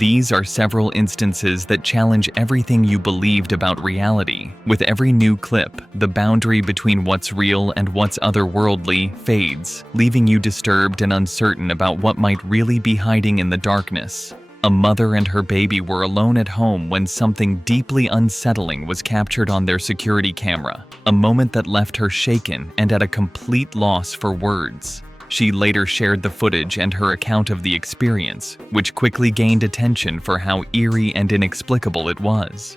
These are several instances that challenge everything you believed about reality. With every new clip, the boundary between what's real and what's otherworldly fades, leaving you disturbed and uncertain about what might really be hiding in the darkness. A mother and her baby were alone at home when something deeply unsettling was captured on their security camera, a moment that left her shaken and at a complete loss for words. She later shared the footage and her account of the experience, which quickly gained attention for how eerie and inexplicable it was.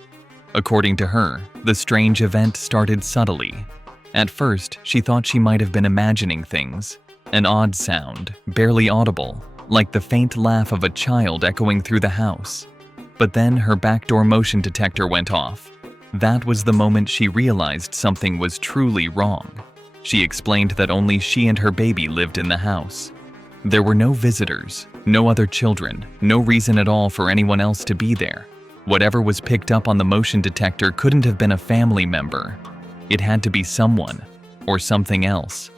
According to her, the strange event started subtly. At first, she thought she might have been imagining things. An odd sound, barely audible, like the faint laugh of a child echoing through the house. But then her backdoor motion detector went off. That was the moment she realized something was truly wrong. She explained that only she and her baby lived in the house. There were no visitors, no other children, no reason at all for anyone else to be there. Whatever was picked up on the motion detector couldn't have been a family member. It had to be someone or something else.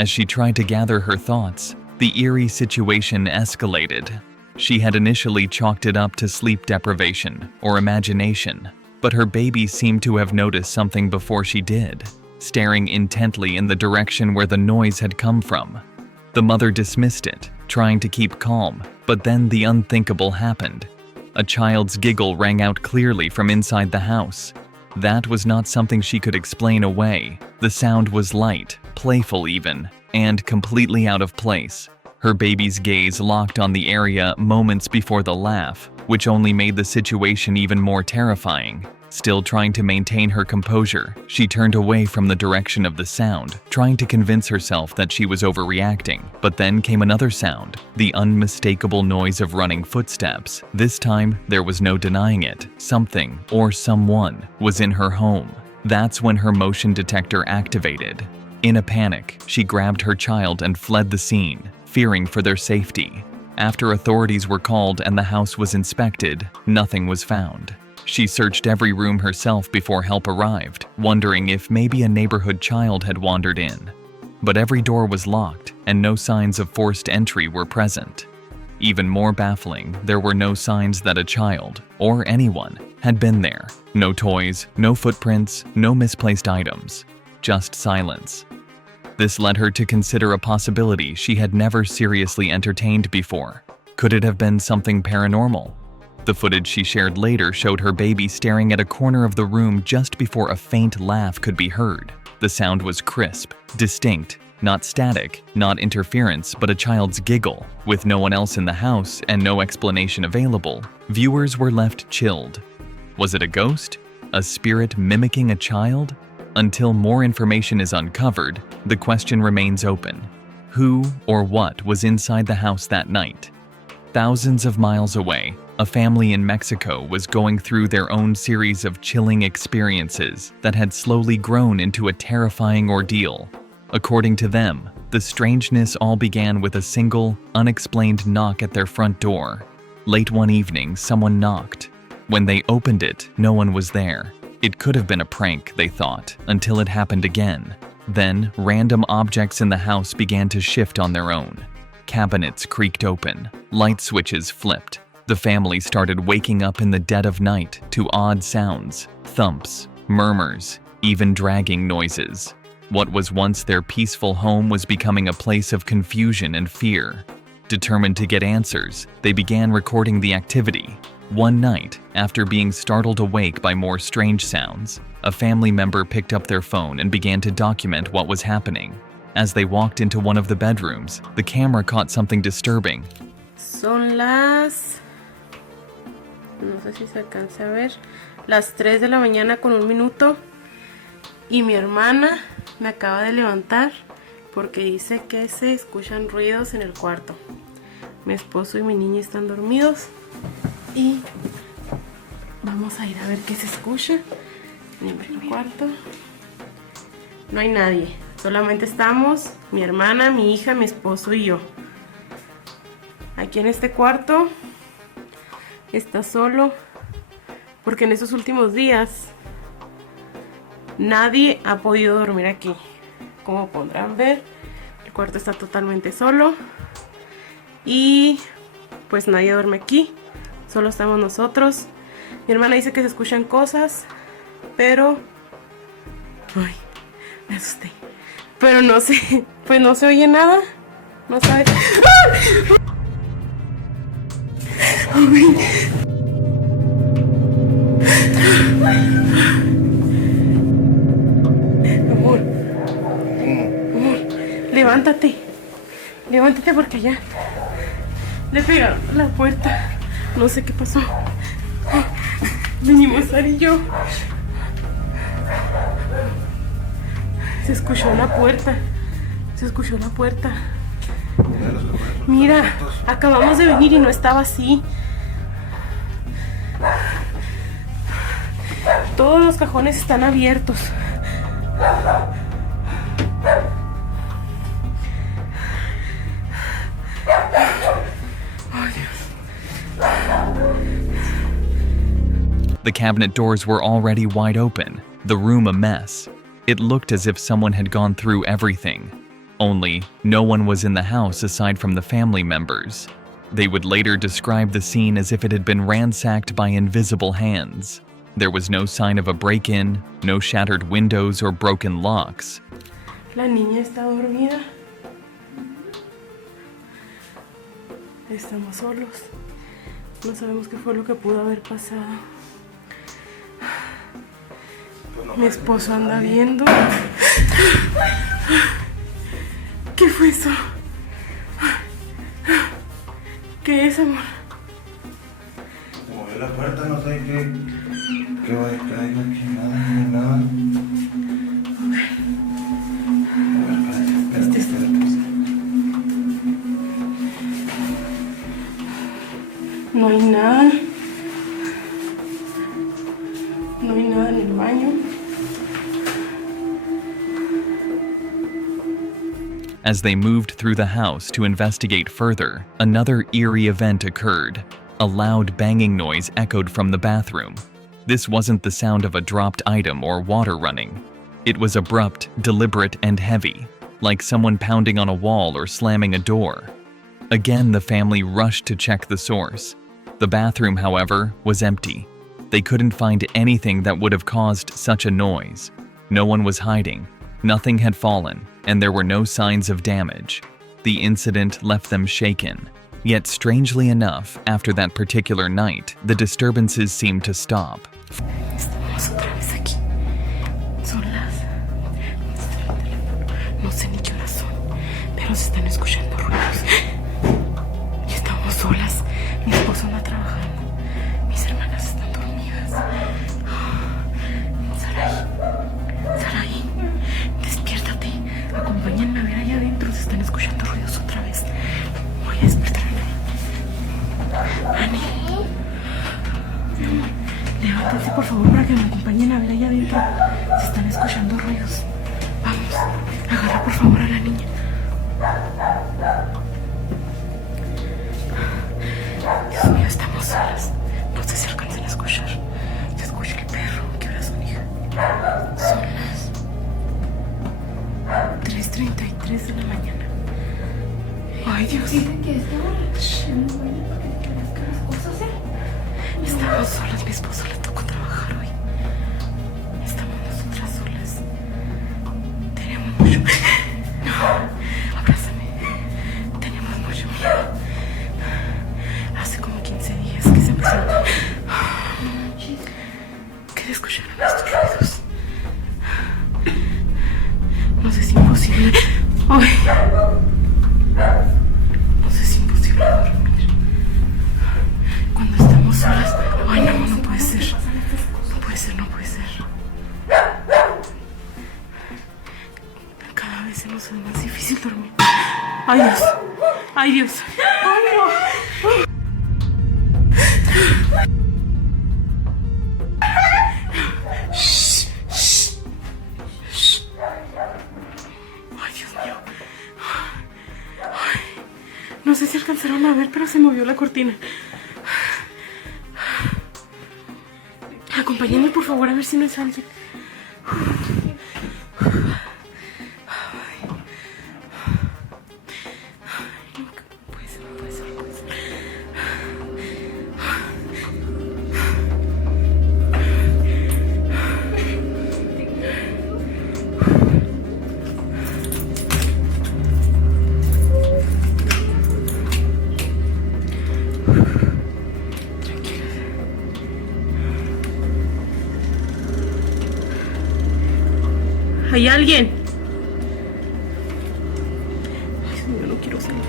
As she tried to gather her thoughts, the eerie situation escalated. She had initially chalked it up to sleep deprivation or imagination, but her baby seemed to have noticed something before she did, staring intently in the direction where the noise had come from. The mother dismissed it, trying to keep calm, but then the unthinkable happened. A child's giggle rang out clearly from inside the house. That was not something she could explain away. The sound was light, playful even, and completely out of place. Her baby's gaze locked on the area moments before the laugh, which only made the situation even more terrifying. Still trying to maintain her composure, she turned away from the direction of the sound, trying to convince herself that she was overreacting. But then came another sound, the unmistakable noise of running footsteps. This time, there was no denying it. Something, or someone, was in her home. That's when her motion detector activated. In a panic, she grabbed her child and fled the scene, fearing for their safety. After authorities were called and the house was inspected, nothing was found. She searched every room herself before help arrived, wondering if maybe a neighborhood child had wandered in. But every door was locked, and no signs of forced entry were present. Even more baffling, there were no signs that a child, or anyone, had been there. No toys, no footprints, no misplaced items. Just silence. This led her to consider a possibility she had never seriously entertained before. Could it have been something paranormal? The footage she shared later showed her baby staring at a corner of the room just before a faint laugh could be heard. The sound was crisp, distinct, not static, not interference, but a child's giggle. With no one else in the house and no explanation available, viewers were left chilled. Was it a ghost? A spirit mimicking a child? Until more information is uncovered, the question remains open. Who or what was inside the house that night? Thousands of miles away, a family in Mexico was going through their own series of chilling experiences that had slowly grown into a terrifying ordeal. According to them, the strangeness all began with a single, unexplained knock at their front door. Late one evening, someone knocked. When they opened it, no one was there. It could have been a prank, they thought, until it happened again. Then, random objects in the house began to shift on their own. Cabinets creaked open, light switches flipped. The family started waking up in the dead of night to odd sounds, thumps, murmurs, even dragging noises. What was once their peaceful home was becoming a place of confusion and fear. Determined to get answers, they began recording the activity. One night, after being startled awake by more strange sounds, a family member picked up their phone and began to document what was happening. As they walked into one of the bedrooms, the camera caught something disturbing. Son las... no sé si se alcanza a ver, las 3 de la mañana con 1 minuto. Y mi hermana me acaba de levantar porque dice que se escuchan ruidos en el cuarto. Mi esposo y mi niña están dormidos y vamos a ir a ver qué se escucha en el cuarto. No hay nadie, solamente estamos mi hermana, mi hija, mi esposo y yo. Aquí en este cuarto está solo porque en estos últimos días nadie ha podido dormir aquí. Como podrán ver, el cuarto está totalmente solo y pues nadie duerme aquí, solo estamos nosotros. Mi hermana dice que se escuchan cosas, pero... ay, me asusté. Pero no sé, pues no se oye nada, no sabe... Levántate, levántate porque allá le pegaron a la puerta. No sé qué pasó. Vinimos Ari y yo. Se escuchó la puerta. Se escuchó la puerta. Mira, acabamos de venir y no estaba así. Todos los cajones están abiertos. The cabinet doors were already wide open, the room a mess. It looked as if someone had gone through everything. Only, no one was in the house aside from the family members. They would later describe the scene as if it had been ransacked by invisible hands. There was no sign of a break-in, no shattered windows or broken locks. La niña está dormida. Estamos solos. No sabemos qué fue lo que pudo haber pasado. Mi esposo anda viendo. ¿Qué fue eso? ¿Qué es, amor? Se movió la puerta, no sé qué va a caer aquí, nada, no hay nada. A ver, espérate. No hay nada. No hay nada en el baño. As they moved through the house to investigate further, another eerie event occurred. A loud banging noise echoed from the bathroom. This wasn't the sound of a dropped item or water running. It was abrupt, deliberate, and heavy, like someone pounding on a wall or slamming a door. Again, the family rushed to check the source. The bathroom, however, was empty. They couldn't find anything that would have caused such a noise. No one was hiding, nothing had fallen, and there were no signs of damage. The incident left them shaken. Yet strangely enough, after that particular night, the disturbances seemed to stop. Estamos otra vez aquí. Son las... no sé ni qué horas son, pero se están escuchando ruidos. Y estamos solas. Mi esposo anda trabajando. Mis hermanas están dormidas. Saraí, despiértate. Acompáñenme a ver allá adentro. Se están escuchando ruidos otra vez. Voy a despertar a Ani. Levántense por favor para que me acompañen a ver allá adentro. Se están escuchando ruidos. Vamos, agarra por favor a la niña. Dios mío, estamos solas. No sé si alcancen a escuchar. Se escucha el perro. ¿Qué horas son, hija? Son las 3:33 de la mañana. Ay, Dios. Dicen que esta hora es muy buena porque las cosas, Estamos solas. Mi esposo le tocó trabajar hoy. Estamos nosotras solas. Tenemos mucho... No. Ay, Dios. Ay, Dios. Ay, no. Ay, Dios mío. Ay, no sé si alcanzaron a ver, pero se movió la cortina. Acompáñenme, por favor, a ver si no es alguien. ¿Hay alguien? Ay, Dios mío, no quiero salir.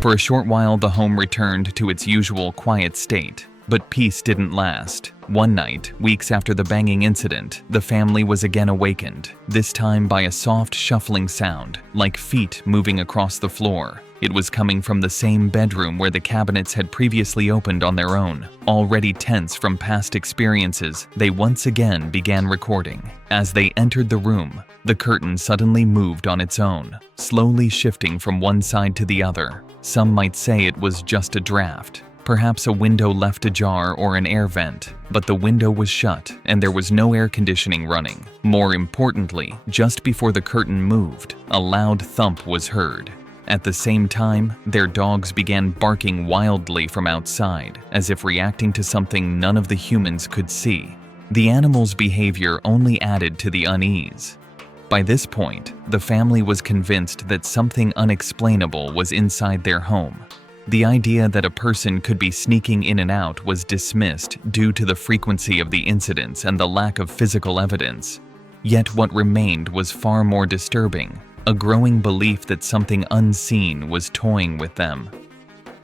For a short while, the home returned to its usual quiet state. But peace didn't last. One night, weeks after the banging incident, the family was again awakened, this time by a soft shuffling sound, like feet moving across the floor. It was coming from the same bedroom where the cabinets had previously opened on their own. Already tense from past experiences, they once again began recording. As they entered the room, the curtain suddenly moved on its own, slowly shifting from one side to the other. Some might say it was just a draft. Perhaps a window left ajar or an air vent, but the window was shut and there was no air conditioning running. More importantly, just before the curtain moved, a loud thump was heard. At the same time, their dogs began barking wildly from outside, as if reacting to something none of the humans could see. The animals' behavior only added to the unease. By this point, the family was convinced that something unexplainable was inside their home. The idea that a person could be sneaking in and out was dismissed due to the frequency of the incidents and the lack of physical evidence. Yet what remained was far more disturbing, a growing belief that something unseen was toying with them.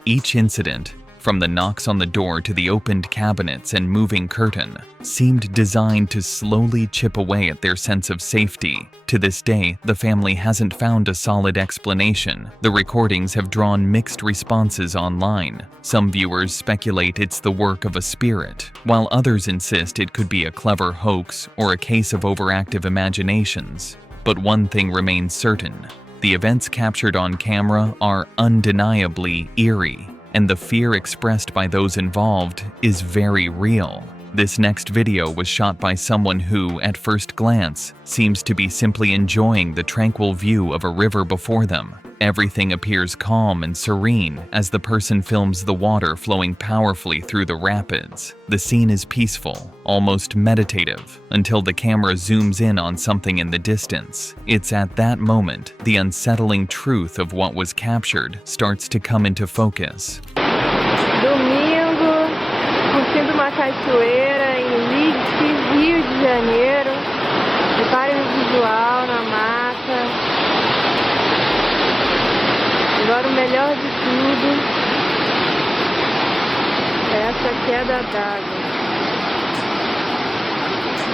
Each incident, from the knocks on the door to the opened cabinets and moving curtain, seemed designed to slowly chip away at their sense of safety. To this day, the family hasn't found a solid explanation. The recordings have drawn mixed responses online. Some viewers speculate it's the work of a spirit, while others insist it could be a clever hoax or a case of overactive imaginations. But one thing remains certain: the events captured on camera are undeniably eerie, and the fear expressed by those involved is very real. This next video was shot by someone who, at first glance, seems to be simply enjoying the tranquil view of a river before them. Everything appears calm and serene as the person films the water flowing powerfully through the rapids. The scene is peaceful, almost meditative, until the camera zooms in on something in the distance. It's at that moment the unsettling truth of what was captured starts to come into focus. Domingo, curtindo uma cachoeira em Leeds, Rio de Janeiro. Reparem o visual na mata. Agora o melhor de tudo é essa queda d'água.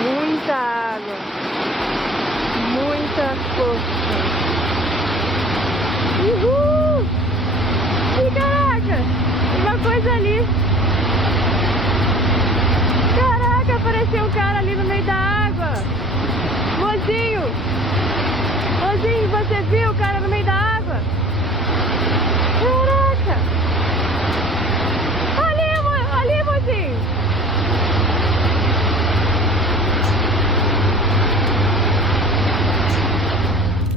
Muita água, muita força. Uhul! E caraca, uma coisa ali. Caraca, apareceu um cara ali no meio da água. Mozinho! Mozinho, você viu o cara no meio da água? Caraca! Ali, mozinho!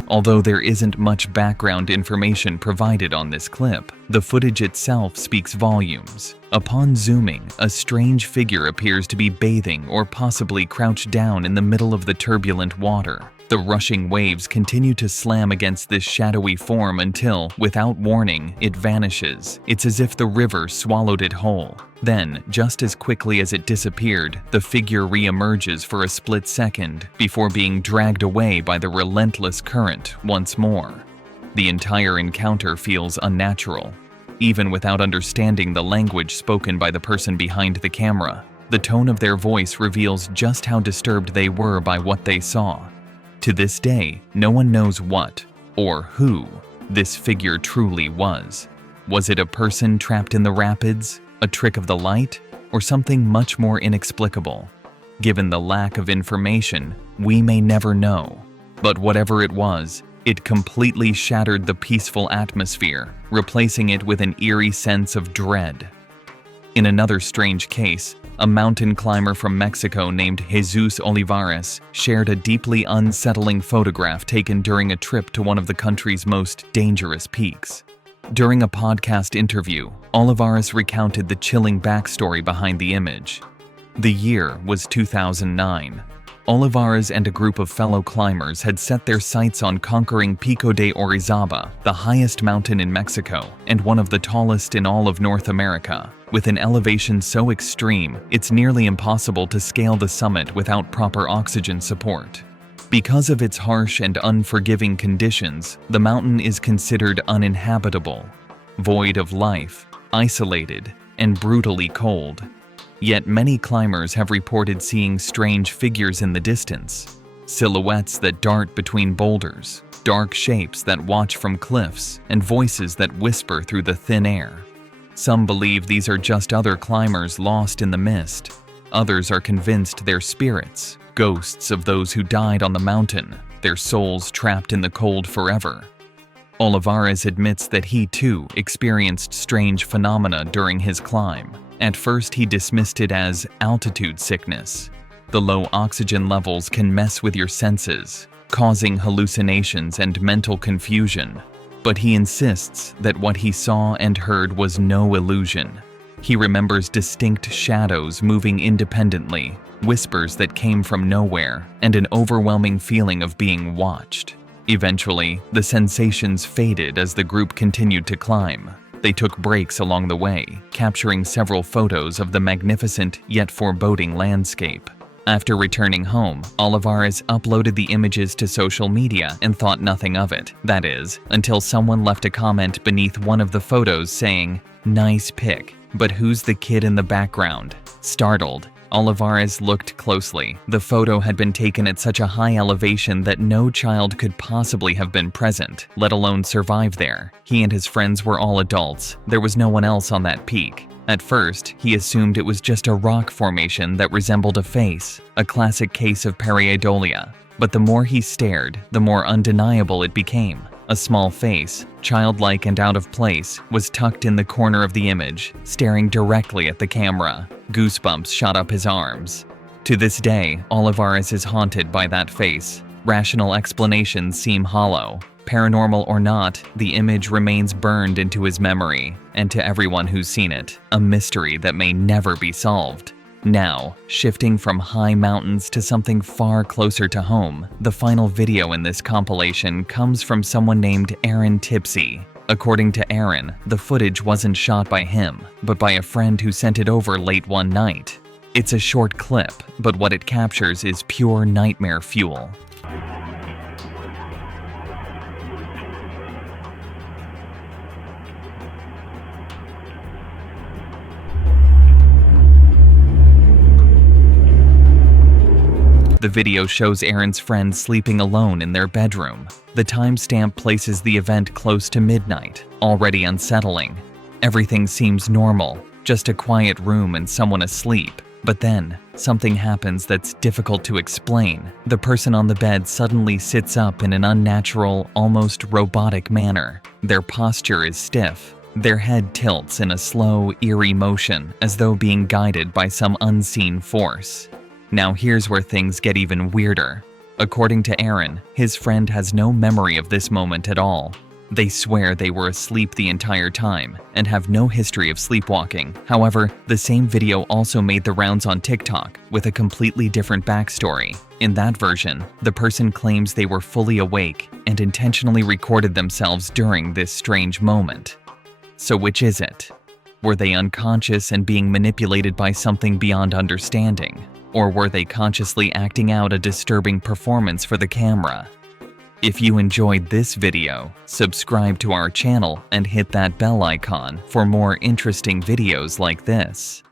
Although there isn't much background information provided on this clip, the footage itself speaks volumes. Upon zooming, a strange figure appears to be bathing or possibly crouched down in the middle of the turbulent water. The rushing waves continue to slam against this shadowy form until, without warning, it vanishes. It's as if the river swallowed it whole. Then, just as quickly as it disappeared, the figure re-emerges for a split second before being dragged away by the relentless current once more. The entire encounter feels unnatural. Even without understanding the language spoken by the person behind the camera, the tone of their voice reveals just how disturbed they were by what they saw. To this day, no one knows what or who this figure truly was. Was it a person trapped in the rapids, a trick of the light, or something much more inexplicable? Given the lack of information, we may never know. But whatever it was, it completely shattered the peaceful atmosphere, replacing it with an eerie sense of dread. In another strange case, a mountain climber from Mexico named Jesus Olivares shared a deeply unsettling photograph taken during a trip to one of the country's most dangerous peaks. During a podcast interview, Olivares recounted the chilling backstory behind the image. The year was 2009. Olivares and a group of fellow climbers had set their sights on conquering Pico de Orizaba, the highest mountain in Mexico and one of the tallest in all of North America. With an elevation so extreme, it's nearly impossible to scale the summit without proper oxygen support. Because of its harsh and unforgiving conditions, the mountain is considered uninhabitable, void of life, isolated, and brutally cold. Yet many climbers have reported seeing strange figures in the distance, silhouettes that dart between boulders, dark shapes that watch from cliffs, and voices that whisper through the thin air. Some believe these are just other climbers lost in the mist. Others are convinced they're spirits, ghosts of those who died on the mountain, their souls trapped in the cold forever. Olivares admits that he too experienced strange phenomena during his climb. At first, he dismissed it as altitude sickness. The low oxygen levels can mess with your senses, causing hallucinations and mental confusion. But he insists that what he saw and heard was no illusion. He remembers distinct shadows moving independently, whispers that came from nowhere, and an overwhelming feeling of being watched. Eventually, the sensations faded as the group continued to climb. They took breaks along the way, capturing several photos of the magnificent yet foreboding landscape. After returning home, Olivares uploaded the images to social media and thought nothing of it. That is, until someone left a comment beneath one of the photos saying, "Nice pic, but who's the kid in the background?" Startled, Olivares looked closely. The photo had been taken at such a high elevation that no child could possibly have been present, let alone survive there. He and his friends were all adults. There was no one else on that peak. At first, he assumed it was just a rock formation that resembled a face, a classic case of pareidolia. But the more he stared, the more undeniable it became. A small face, childlike and out of place, was tucked in the corner of the image, staring directly at the camera. Goosebumps shot up his arms. To this day, Olivares is haunted by that face. Rational explanations seem hollow. Paranormal or not, the image remains burned into his memory, and to everyone who's seen it, a mystery that may never be solved. Now, shifting from high mountains to something far closer to home, the final video in this compilation comes from someone named Aaron Tipsy. According to Aaron, the footage wasn't shot by him, but by a friend who sent it over late one night. It's a short clip, but what it captures is pure nightmare fuel. The video shows Aaron's friend sleeping alone in their bedroom. The timestamp places the event close to midnight, already unsettling. Everything seems normal, just a quiet room and someone asleep. But then, something happens that's difficult to explain. The person on the bed suddenly sits up in an unnatural, almost robotic manner. Their posture is stiff. Their head tilts in a slow, eerie motion, as though being guided by some unseen force. Now here's where things get even weirder. According to Aaron, his friend has no memory of this moment at all. They swear they were asleep the entire time and have no history of sleepwalking. However, the same video also made the rounds on TikTok with a completely different backstory. In that version, the person claims they were fully awake and intentionally recorded themselves during this strange moment. So which is it? Were they unconscious and being manipulated by something beyond understanding? Or were they consciously acting out a disturbing performance for the camera? If you enjoyed this video, subscribe to our channel and hit that bell icon for more interesting videos like this.